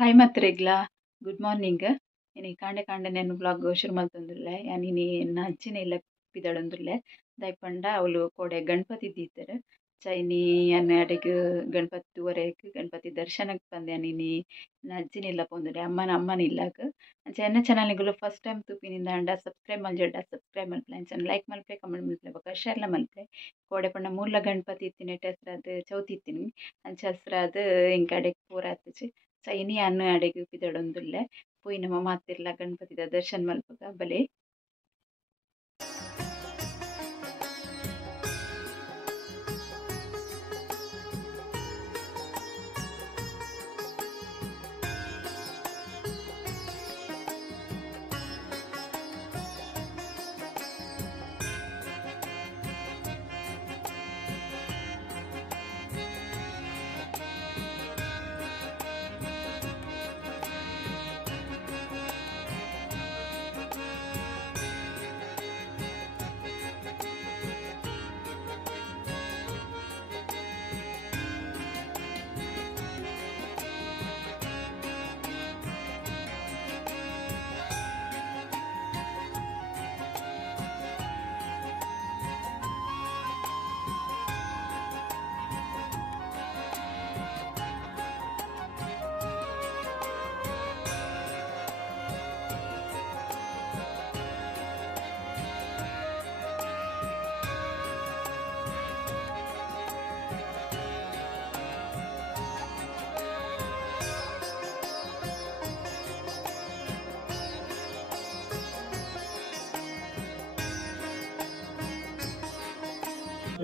Hi ಮಾತ್ರೆಗ್ಲಾ good morning ಇನಿ ಕಾಂಡೆ ಕಾಂಡೆ ನೆನು ಬ್ಲಾಗ್ ಶುರು ಮಲ್ತೊಂದುಲ್ಲೆ ಯಾನಿನಿ ಅಜ್ಜಿನ ಇಲ್ಲ ಪಿದಳೊಂದುಲ್ಲೆ ದೈಪಂಡ ಅವಳು ಕೋಡೆ ಗಣಪತಿ ದೀತೆರ್ ಚೈನಿ ಅನ್ನ ಅಡೆಗ್ ಗಣಪತಿ ತೂವರೆಗ್ ಗಣಪತಿ ದರ್ಶನಕ್ಕೆ ಬಂದೆ ಯಾನಿನಿ ಅಜ್ಜಿನ ಇಲ್ಲ ಪೋಂದುಲ್ಲೆ ಅಮ್ಮನ ಇಲ್ಲಾಗ್ ಅಂಚೆ ಎನ್ನ ಚಾನಲ್ ನಿಗುಲು ಫಸ್ಟ್ ಟೈಮ್ ತೂಪಿನಿಂದ ಅಂಡ ಸಬ್ಸ್ಕ್ರೈಬ್ ಮಲ್ಪೆ ಅಂಚನೆ ಲೈಕ್ ಮಲ್ಪೆ ಕಮೆಂಟ್ ಮಲ್ಪೆ ಬೊಕ ಶೇರ್ಲ ಮಲ್ಪೆ ಕೋಡೆ ಪಂಡ ಮೂಲ ಗಣಪತಿ ಇತ್ತಿನ ಹೆಸರಾದ್ ಚೌತಿ ಇತ್ತಿನಿ ಅಂಚೆ ಹೆಸರಾದ್ ಇಂಕ ಅಡೆಗ್ ಪೂರ ಆತಿಜಿ ಚೈನಿ ಅನ್ನ ಅಡೆಗ್ ಪಿದಡೊಂದುಲ್ಲೆ ಪೋಯಿ ನಮ್ಮ ಮಾತಿರ್ಲ ಗಣಪತಿದ ದರ್ಶನ ಮಲ್ಪಗ ಬಲೆ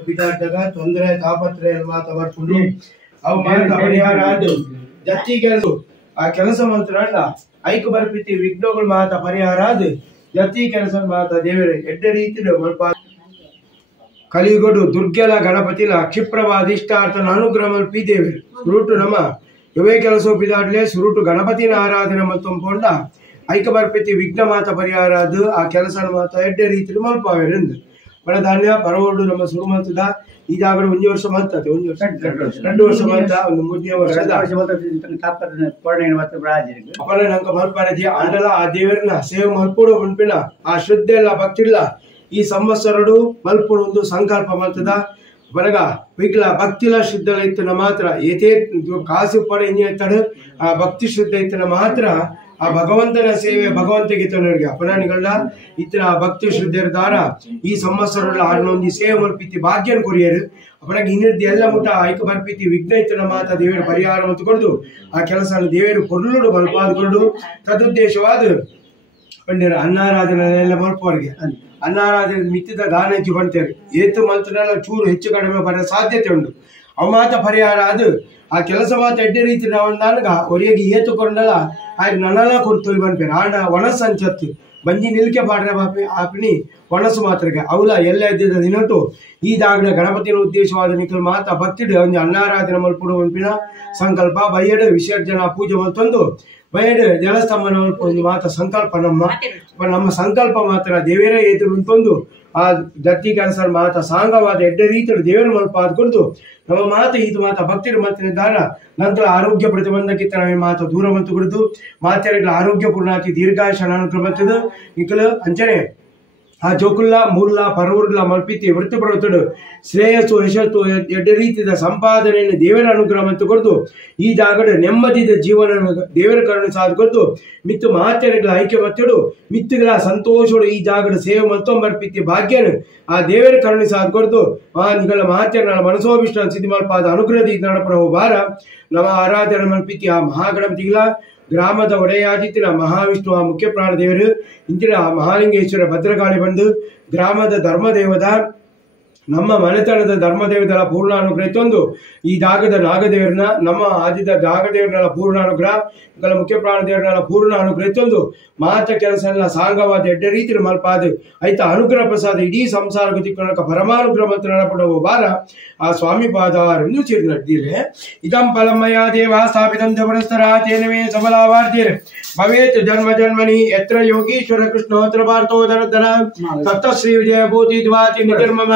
ಬಿದ್ದಾಡ್ದಾಗ ತೊಂದರೆ ತಾಪತ್ರೆ ಮಾತ ಬರ್ಕೊಂಡು ಅವು ಮಾತ ಪರಿಹಾರ ಆದು ಜತ್ತಿ ಕೆಲಸ ಆ ಕೆಲಸ ಮಾತ್ರ ಐಕ ಬರ್ಪಿತಿ ವಿಘ್ನಗಳು ಮಾತ ಪರಿಹಾರ ಆದು ಜತ್ತಿ ಕೆಲಸ ಮಾತ ದೇವರೇ ಎಡ್ಡ ರೀತಿ ಮಲ್ಪ ಕಲಿಗೊಡು ದುರ್ಗೆಲ ಗಣಪತಿಲ ಕ್ಷಿಪ್ರವಾದಿಷ್ಟಾರ್ಥನ ಅನುಗ್ರಹ ಮಲ್ಪಿ ದೇವರು ಸುರುಟು ನಮ್ಮ ಯುವೇ ಕೆಲಸ ಬಿದ್ದಾಡ್ಲೆ ಸುರುಟು ಗಣಪತಿನ ಆರಾಧನೆ ಮಲ್ತೊಂಕೊಂಡ ಐಕ ಬರ್ಪಿತಿ ವಿಘ್ನ ಮಾತ ಪರಿಹಾರ ಆದು ಆ ಕೆಲಸ ಮಾತ ಎಡ್ಡ ರೀತಿ ಮಲ್ಪಾವೆರಿಂದ ಬಡ ಧಾನ್ಯ ಬರವೋಡು ನಮ್ಮ ಶುರು ಮಾಡ್ತದ ಈಗಾಗಲೇ 1 ವರ್ಷ ಮಾಡ್ತದೆ 1 ವರ್ಷ 2 ವರ್ಷ ಮಾಡ್ತ ಒಂದು 3ನೇ ವರ್ಷದ ಅಪರ ನಂಗೆ ಮಲ್ಪಾರದಿ ಅಂಡಲ ಆ ದೇವರನ್ನ ಸೇವೆ ಮಲ್ಪುಡು ಉಂಪಿನ ಆ ಶ್ರದ್ಧೆ ಇಲ್ಲ ಭಕ್ತಿ ಇಲ್ಲ ಈ ಸಂವತ್ಸರಡು ಮಲ್ಪುಡು ಒಂದು ಸಂಕಲ್ಪ ಮಾಡ್ತದ ಬರಗ ವಿಗ್ಲ ಭಕ್ತಿಲ ಶ್ರದ್ಧೆ ಇತ್ತನ ಮಾತ್ರ ಏತೇ ಕಾಸು ಪಡೆ ಇನ್ನೇತಡು ಆ ಭಕ್ತಿ ಶ್ರದ್ಧೆ ಇತ್ತನ ಮಾತ್ರ ಆ ಭಗವಂತನ ಸೇವೆ ಭಗವಂತಗೆ ತೊನರಿಗೆ ಅಪರಾಣಿಗಳ ಇತರ ಭಕ್ತಿ ಶ್ರದ್ಧೆಯ ದಾರ ಈ ಸಂವತ್ಸರ ಆರ್ನೊಂದಿ ಸೇವೆ ಮಲ್ಪಿತಿ ಭಾಗ್ಯನ ಕೊರಿಯರು ಅಪರಾಗಿ ಇನ್ನಿರ್ದು ಎಲ್ಲ ಮುಟ ಐಕ ಬರ್ಪಿತಿ ವಿಘ್ನ ಇತ್ತನ ಮಾತ ದೇವರ ಪರಿಹಾರ ಹೊತ್ತುಕೊಂಡು ಆ ಕೆಲಸ ದೇವರು ಕೊರ್ಲುಡು ಮಲ್ಪಾದ್ಕೊಂಡು ತದುದ್ದೇಶವಾದ ಪಂಡಿರ ಅನ್ನಾರಾಧನೆ ಎಲ್ಲ ಮಲ್ಪವರಿಗೆ ಅನ್ನಾರಾಧನೆ ಮಿತ್ತಿದ ಗಾನ ಹೆಚ್ಚು ಬಂತೇವೆ ಏತು ಮಲ್ತನೆಲ್ಲ ಚೂರು ಹೆಚ್ಚು ಕಡಿಮೆ ಬರೋ ಸಾಧ್ಯತೆ ಉಂಟು ಅವ ಮಾತ ಪರಿಹಾರ ಅದು ಆ ಕೆಲಸ ಮಾತ್ರ ಎಡ್ಡೆ ರೀತಿ ನಾವೊಂದಾಗ ಹೊರಗೆ ಏತುಕೊಂಡಲ್ಲ ಆಯ್ತು ನನ್ನಲ್ಲ ಕೊಡ್ತೀವಿ ಬಂದ್ಪೇರು ಆಂಡ ಒಣಸ್ ಅಂಚತ್ತು ಬಂಜಿ ನಿಲ್ಕೆ ಪಾಡ್ರೆ ಬಾಪಿ ಆಪಿನಿ ಒಣಸು ಮಾತ್ರಗೆ ಅವಲ ಎಲ್ಲ ಇದ್ದಿದ್ದ ದಿನಟ್ಟು ಈ ದಾಗಡ ಗಣಪತಿಯ ಉದ್ದೇಶವಾದ ನಿಖಲ್ ಮಾತ ಭಕ್ತಿಡು ಒಂದು ಅನ್ನಾರಾಧನೆ ಮಲ್ಪುಡು ಒಂಪಿನ ಸಂಕಲ್ಪ ಬಯ್ಯಡು ವಿಸರ್ಜನಾ ಪೂಜೆ ಮಲ್ತೊಂದು ಬಯಡು ಜಲಸ್ತಂಭನ ಮಲ್ಪೊಂದು ಮಾತ ಸಂಕಲ್ಪ ನಮ್ಮ ಸಂಕಲ್ಪ ಮಾತ್ರ ದೇವರೇ ಎದುರು ಉಂಟೊಂದು ಆ ದತ್ತಿ ಕೆಲಸ ಮಾತ ಸಾಂಗವಾದ ಎಡ್ಡ ರೀತಿಯಲ್ಲಿ ದೇವರ ಮಲ್ಪ ಆದ್ಕೊಂಡು ನಮ್ಮ ಮಾತ ಇದು ಮಾತ ಭಕ್ತಿರು ಮಾತಿನಿದ್ದಾರ ನಂತರ ಆರೋಗ್ಯ ಪ್ರತಿಬಂಧಕ್ಕಿಂತ ನಾವೇ ಮಾತ ದೂರ ಮಂತು ಕುಡಿದು ಮಾತೆರೆಗಳ ಆರೋಗ್ಯ ಪೂರ್ಣಾತಿ ದೀರ್ಘಾಯುಷ ಅನುಗ್ರಹ ಬಂತದು ನಿಖಲು ಅಂಚನೆ ಆ ಜೋಕುಲ್ಲ ಮೂರ್ಲ ಪರವರ್ಲ ಮಲ್ಪಿತಿ ವೃತ್ತಿಪಡುತ್ತಡು ಶ್ರೇಯಸ್ಸು ಯಶಸ್ಸು ಎಡ್ಡ ರೀತಿಯ ಸಂಪಾದನೆಯನ್ನು ದೇವರ ಅನುಗ್ರಹ ಮತ್ತು ಕೊಡ್ದು ಈ ಜಾಗದ ನೆಮ್ಮದಿದ ಜೀವನ ದೇವರ ಕರುಣೆ ಸಾಧುಕೊಡ್ದು ಮಿತ್ತು ಮಾತೆರೆಗಳ ಐಕ್ಯ ಮತ್ತಡು ಮಿತ್ತುಗಳ ಸಂತೋಷಡು ಈ ಜಾಗದ ಸೇವೆ ಮತ್ತೊಂಬರ್ಪಿತಿ ಭಾಗ್ಯನು ಆ ದೇವರ ಕರುಣೆ ಸಾಧುಕೊಡ್ದು ಆ ನಿಗಳ ಮಾತೆರ ಮನಸೋಭಿಷ್ಟ ಸಿದ್ಧಿ ಮಲ್ಪಾದ ಅನುಗ್ರಹದಿ ನಡಪಡ ಬಾರ ನಮ್ಮ ಆರಾಧನೆ ಮಲ್ಪಿತಿ ಆ ಮಹಾಗಣಪತಿಗಳ ಗ್ರಾಮದ ಒಡೆಯಾದಿತ್ತಿನ ಮಹಾವಿಷ್ಣು ಆ ಮುಖ್ಯ ಪ್ರಾಣ ದೇವರು ಇಂದಿನ ಮಹಾಲಿಂಗೇಶ್ವರ ಭದ್ರಕಾಳಿ ಬಂದು ಗ್ರಾಮದ ಧರ್ಮದೇವದ ನಮ್ಮ ಮನೆತನದ ಧರ್ಮದೇವತೆಗಳ ಪೂರ್ಣ ಅನುಗ್ರಹ ತಂದು ಈ ದಾಗದ ನಾಗದೇವರನ್ನ ನಮ್ಮ ಆದಿದ ನಾಗದೇವರನ್ನೆಲ್ಲ ಪೂರ್ಣ ಅನುಗ್ರಹ ಇಂಕಲ ಮುಖ್ಯ ಪ್ರಾಣ ದೇವರನ್ನೆಲ್ಲ ಪೂರ್ಣ ಅನುಗ್ರಹ ತಂದು ಮಾತ ಕೆಲಸ ಎಲ್ಲ ಸಾಂಗವಾದ ಎಡ್ಡ ರೀತಿ ಮಲ್ಪಾದ ಐತ ಅನುಗ್ರಹ ಪ್ರಸಾದ ಇಡೀ ಸಂಸಾರ ಗತಿಕ ಪರಮಾನುಗ್ರಹ ಮಂತ್ರ ನಡಪಡುವ ಬಾರ ಆ ಸ್ವಾಮಿ ಪಾದಾರನ್ನು ಸೇರಿ ನಡೆದಿರೆ ಇದಂ ಫಲಮಯ ದೇವ ಸ್ಥಾಪಿತಂ ದೇವರಸ್ಥರ ತೇನವೇ ಸಫಲಾವಾರ್ತಿರೆ ಭವೇತ್ ಜನ್ಮ ಜನ್ಮನಿ ಯತ್ರ ಯೋಗೀಶ್ವರ ಕೃಷ್ಣೋತ್ರ ಭಾರತೋದರಧರ ತತ್ತ ಶ್ರೀ ವಿಜಯ ಭೂತಿ ದ್ವಾತಿ ನಿತಿರ್ಮಮ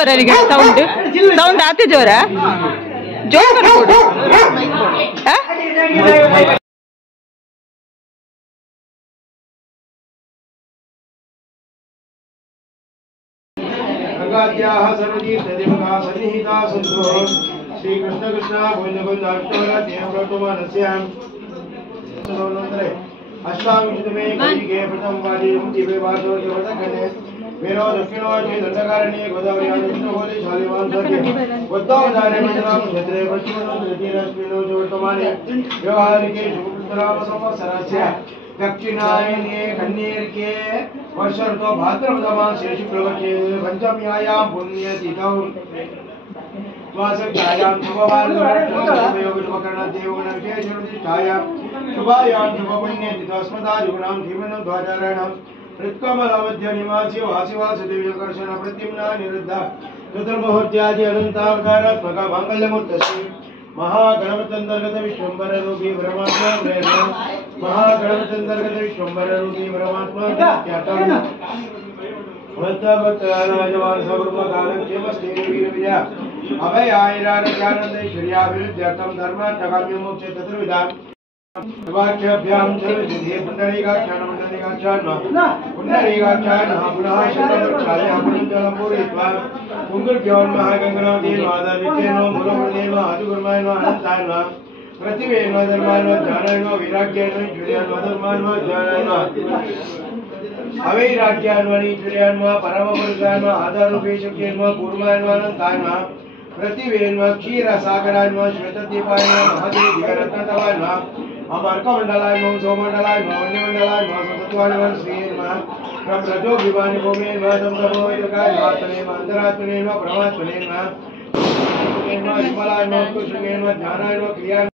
जोर साउंड साउंड आते जोर जोर श्री कृष्ण कृष्ण गोविंद गोविंद अष्टाविंशतिमे कलियुगे प्रथम वादी दिव्य वासो देवतकने मेरो दक्षिणो जे दंडकारण्ये गोदावरी आदित्य शालिवान सत्य गोदावरी मंडलम क्षेत्रे पश्चिमनो तृतीयरश्मिनो च वर्तमाने व्यवहारिके शुभपुत्राम संवत्सरस्य दक्षिणायने कन्नेर्के वर्षर्तो भाद्रपदमासे शुक्लपक्षे पंचम्यायां पुण्यतिथौ वासव्यायां शुभवान् शुभायां शुभपुण्यतिथस्मदायुगुणां धीमनं ध्वजाराणां हृत्कमलमध्य निवासी वासिवासुदेव्यकर्षण प्रद्युम्ना निरुद्ध चतुर्मुहूर्त्यादि अनन्तावतारात्मक माङ्गल्यमूर्तस्य महागणपतन्तर्गत विश्वम्भर रूपी परमात्मा महागणपतन्तर्गत विश्वम्भर रूपी परमात्मा अभयानंद धर्म मोक्ष चतुर्विधा वाक्याभ्यां चलति पुंडरीकाक्षान् पुनः शतवर्षाय पुनः पूरयित्वा कुङ्कुमोन्महागङ्गनाथी माधवित्येनो मूलवर्णेन आदिगुरुमाय अनन्ताय प्रतिवेन धर्माय ज्ञानाय वैराग्याय जुर्याय धर्माय ज्ञानाय अवैराग्याय जुर्याय परमपुरुषाय आधारूपेशक्याय पूर्वाय अनन्ताय प्रतिवेन क्षीरसागराय श्वेतदीपाय महादेवरत्नतवाय अमर्कमंडलाय सोमंडलाय वन्यमंडलाय सतत्वाय श्रीर्मा प्रजो विवानि भूमे दमदमोदकाय आत्मने अंतरात्मने परमात्मने विमलाय कृष्णे ज्ञानाय क्रिया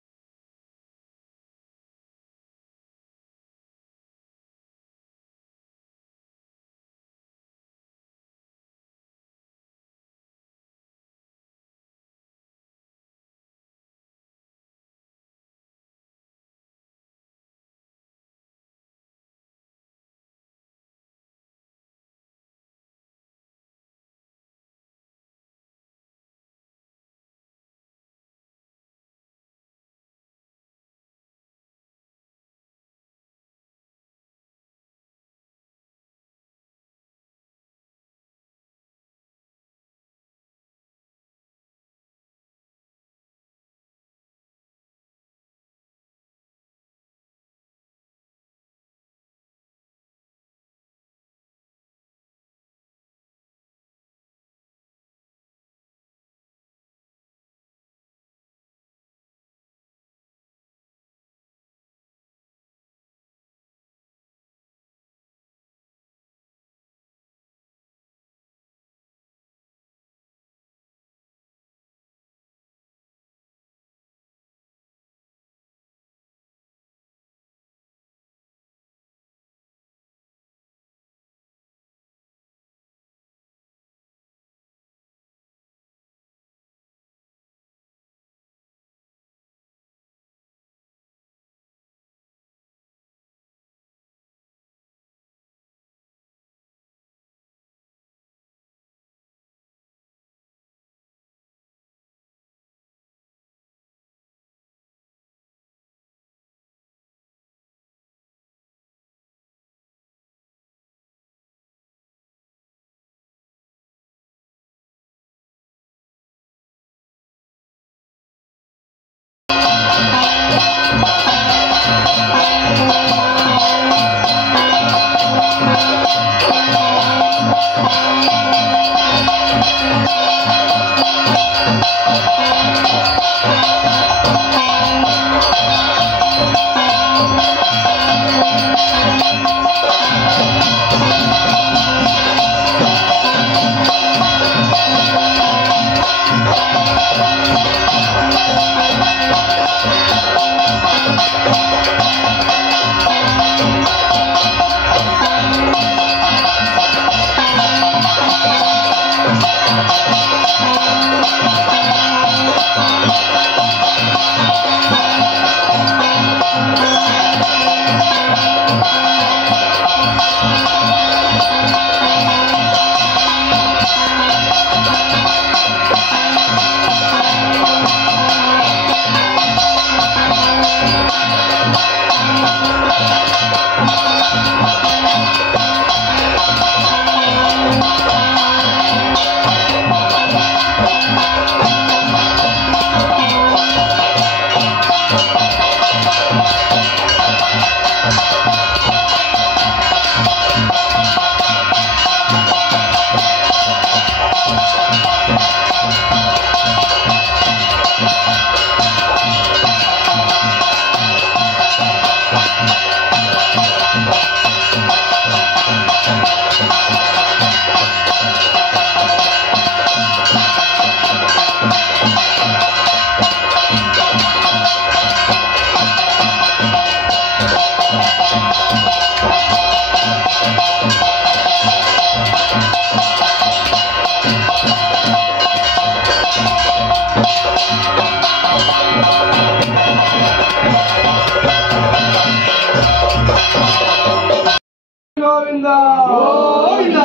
ಗೋವಿಂದ ಗೋವಿಂದ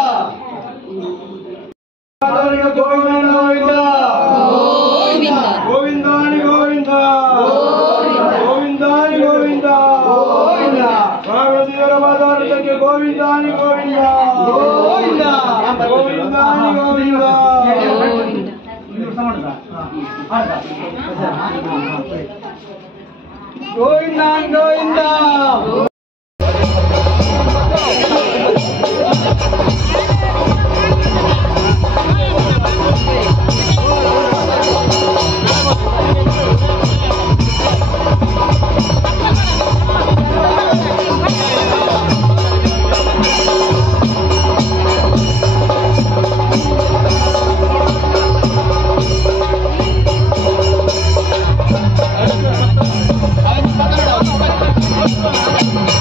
ಗೋವಿಂದ ಗೋವಿಂದಾನಿ ಗೋವಿಂದ ಗೋವಿಂದಾನಿ ಗೋವಿಂದ ದೇವರ ಮಾತಾಡೋದಕ್ಕೆ ಗೋವಿಂದಾನಿ ಗೋವಿಂದ ಗೋವಿಂದ ಗೋವಿಂದಾನಿ ಗೋವಿಂದ ಗೋವಿಂದ ಗೋವಿಂದ Thank you.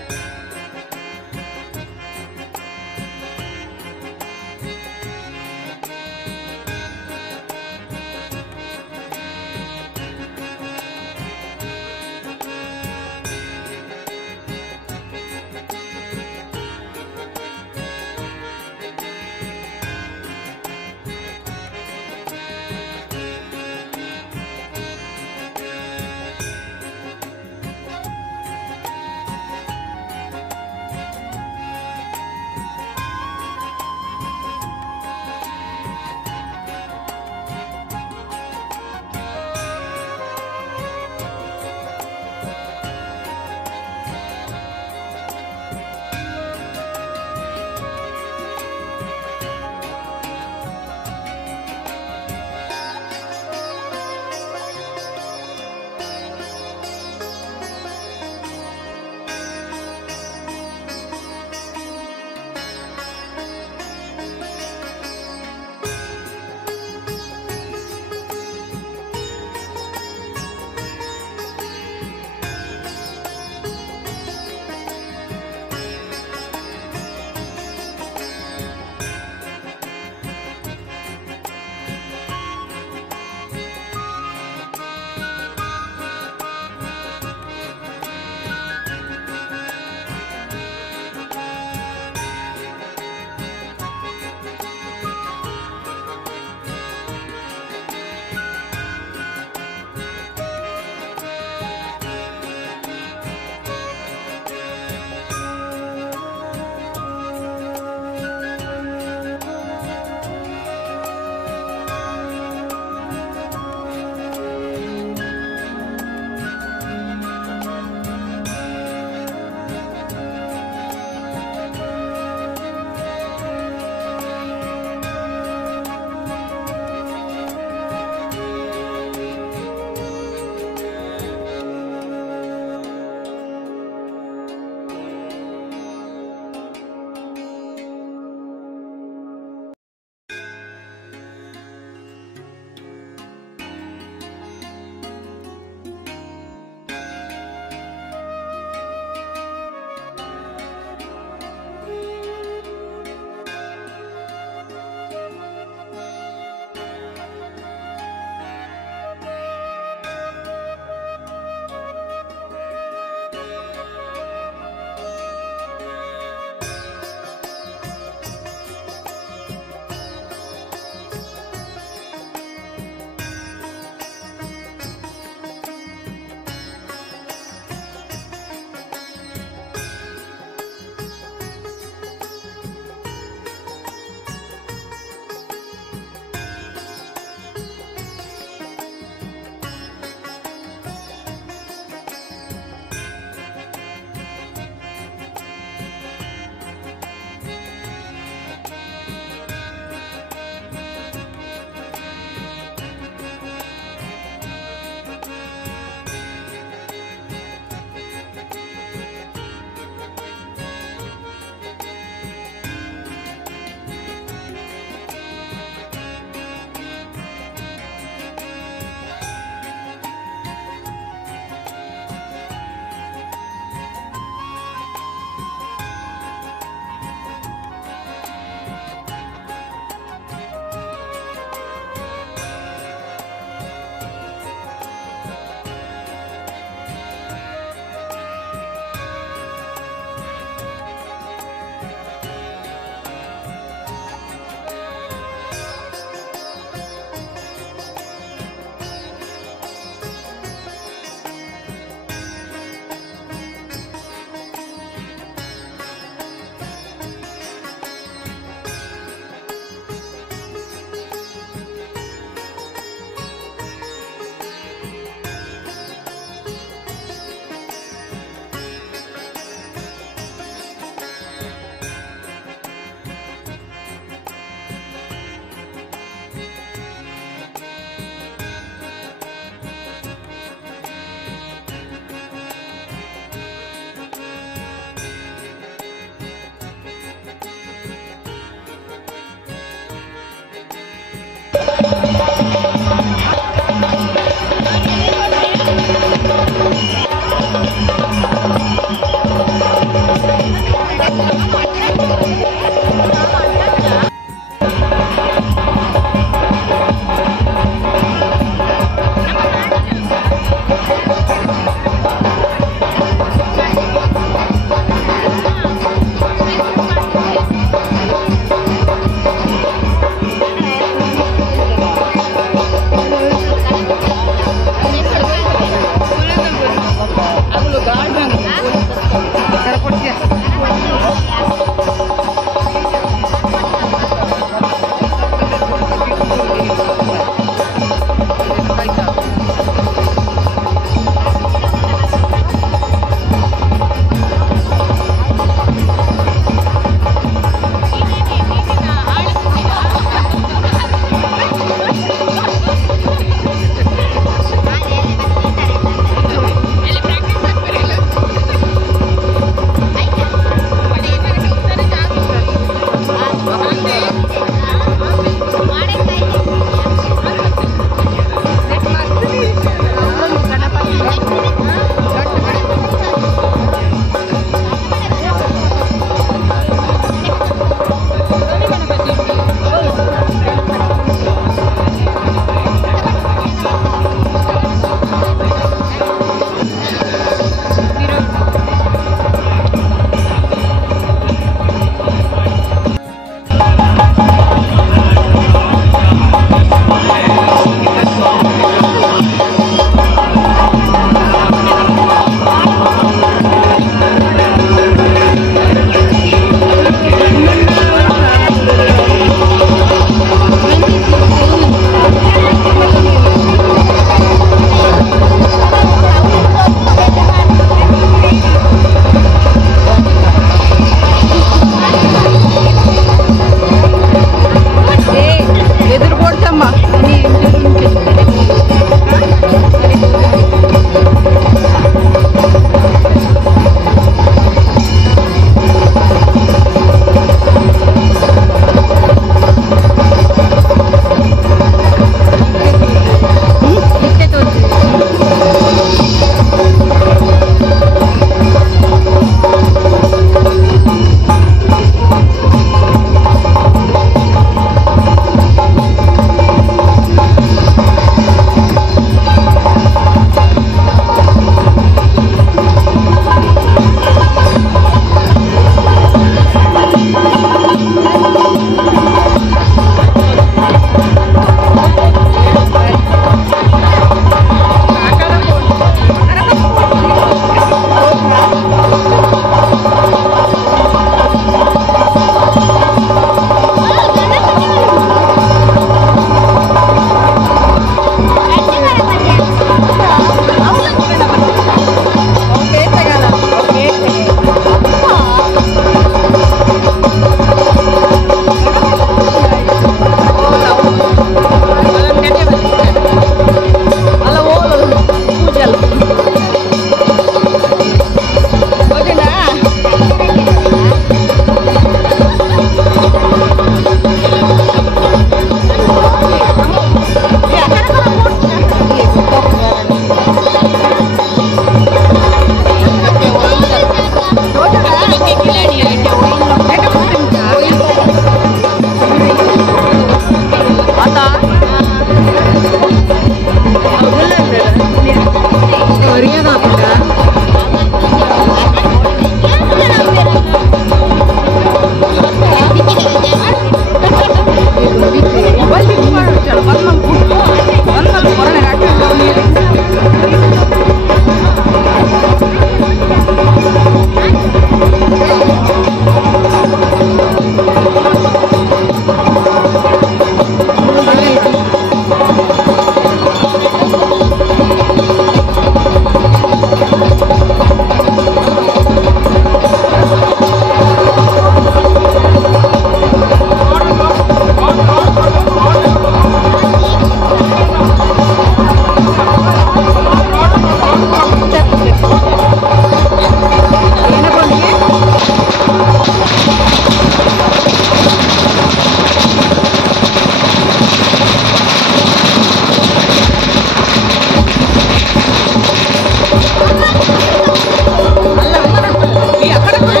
ಈ ಅಕ್ಕನ